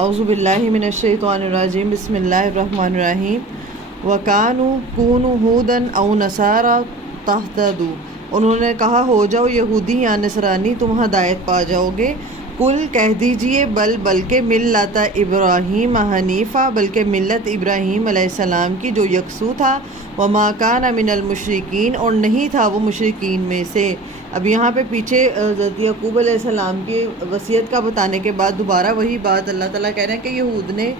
اعوذ باللہ من الشیطان الرجیم بسم اللہ الرحمن الرحیم وَكَانُوا كُونُوا هُودًا أَوْ نَصَارَىٰ تَهْتَدُوا انہوں نے کہا ہو جاؤ یہودی یا نصرانی تم ہدایت پا جاؤ گے۔ کل کہہ دیجئے بلکہ ملت ابراہیم حنیفہ بلکہ ملت ابراہیم علیہ السلام کی جو یکسو تھا، وما کان من المشرکین اور نہیں تھا وہ مشرکین میں سے۔ اب یہاں پہ پیچھے حضرت یعقوب علیہ السلام کی وصیت کا بتانے کے بعد دوبارہ وہی بات اللہ تعالیٰ کہہ رہے ہیں کہ یہود نے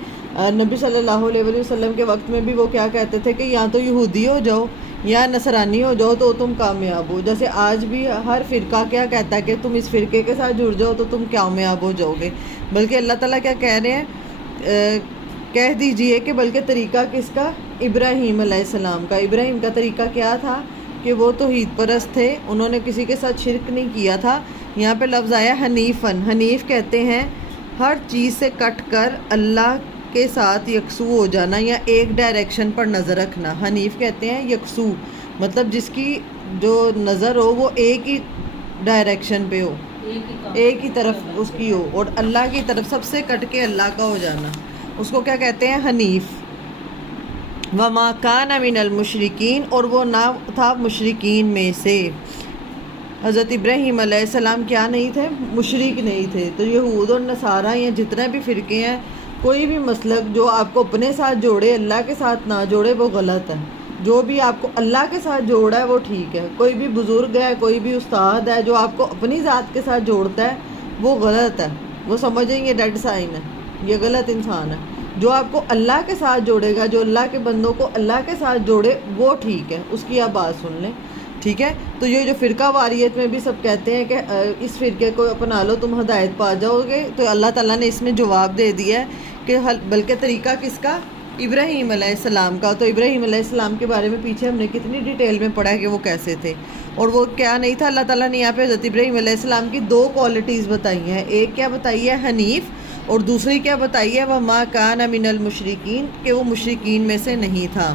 نبی صلی اللہ علیہ وسلم کے وقت میں بھی وہ کیا کہتے تھے کہ یا تو یہودی ہو جاؤ یا نصرانی ہو جاؤ تو تم کامیاب ہو۔ جیسے آج بھی ہر فرقہ کیا کہتا ہے کہ تم اس فرقے کے ساتھ جڑ جاؤ تو تم کامیاب ہو جاؤ گے، بلکہ اللہ تعالیٰ کیا کہہ رہے ہیں، کہہ دیجئے کہ بلکہ طریقہ کس کا؟ ابراہیم علیہ السلام کا۔ ابراہیم کا طریقہ کیا تھا کہ وہ توحید پرست تھے، انہوں نے کسی کے ساتھ شرک نہیں کیا تھا۔ یہاں پہ لفظ آیا حنیفن، حنیف کہتے ہیں ہر چیز سے کٹ کر اللہ کے ساتھ یکسو ہو جانا یا ایک ڈائریکشن پر نظر رکھنا۔ حنیف کہتے ہیں یکسو، مطلب جس کی جو نظر ہو وہ ایک ہی ڈائریکشن پہ ہو، ایک ہی طرف اس کی ہو، اور اللہ کی طرف سب سے کٹ کے اللہ کا ہو جانا، اس کو کیا کہتے ہیں؟ حنیف۔ وما کان من المشرکین اور وہ نہ تھا مشرکین میں سے۔ حضرت ابراہیم علیہ السلام کیا نہیں تھے؟ مشرک نہیں تھے۔ تو یہود اور نصارہ یا جتنے بھی فرقے ہیں، کوئی بھی مسلک جو آپ کو اپنے ساتھ جوڑے اللہ کے ساتھ نہ جوڑے وہ غلط ہے۔ جو بھی آپ کو اللہ کے ساتھ جوڑا ہے وہ ٹھیک ہے۔ کوئی بھی بزرگ ہے، کوئی بھی استاد ہے جو آپ کو اپنی ذات کے ساتھ جوڑتا ہے وہ غلط ہے، وہ سمجھیں یہ ڈیڈ سائن ہے، یہ غلط انسان ہے۔ جو آپ کو اللہ کے ساتھ جوڑے گا، جو اللہ کے بندوں کو اللہ کے ساتھ جوڑے وہ ٹھیک ہے، اس کی آپ بات سن لیں، ٹھیک ہے۔ تو یہ جو فرقہ واریت میں بھی سب کہتے ہیں کہ اس فرقے کو اپنا لو تم ہدایت پا جاؤ گے، تو اللہ تعالیٰ نے اس میں جواب دے دیا ہے کہ بلکہ طریقہ کس کا؟ ابراہیم علیہ السلام کا۔ تو ابراہیم علیہ السلام کے بارے میں پیچھے ہم نے کتنی ڈیٹیل میں پڑھا ہے کہ وہ کیسے تھے اور وہ کیا نہیں تھا۔ اللہ تعالیٰ نے یہاں پہ حضرت ابراہیم علیہ السلام کی دو کوالٹیز بتائی ہیں، ایک کیا بتائی ہے؟ حنیف، اور دوسری کیا بتائی ہے؟ وما کان من المشرکین، کہ وہ مشرکین میں سے نہیں تھا۔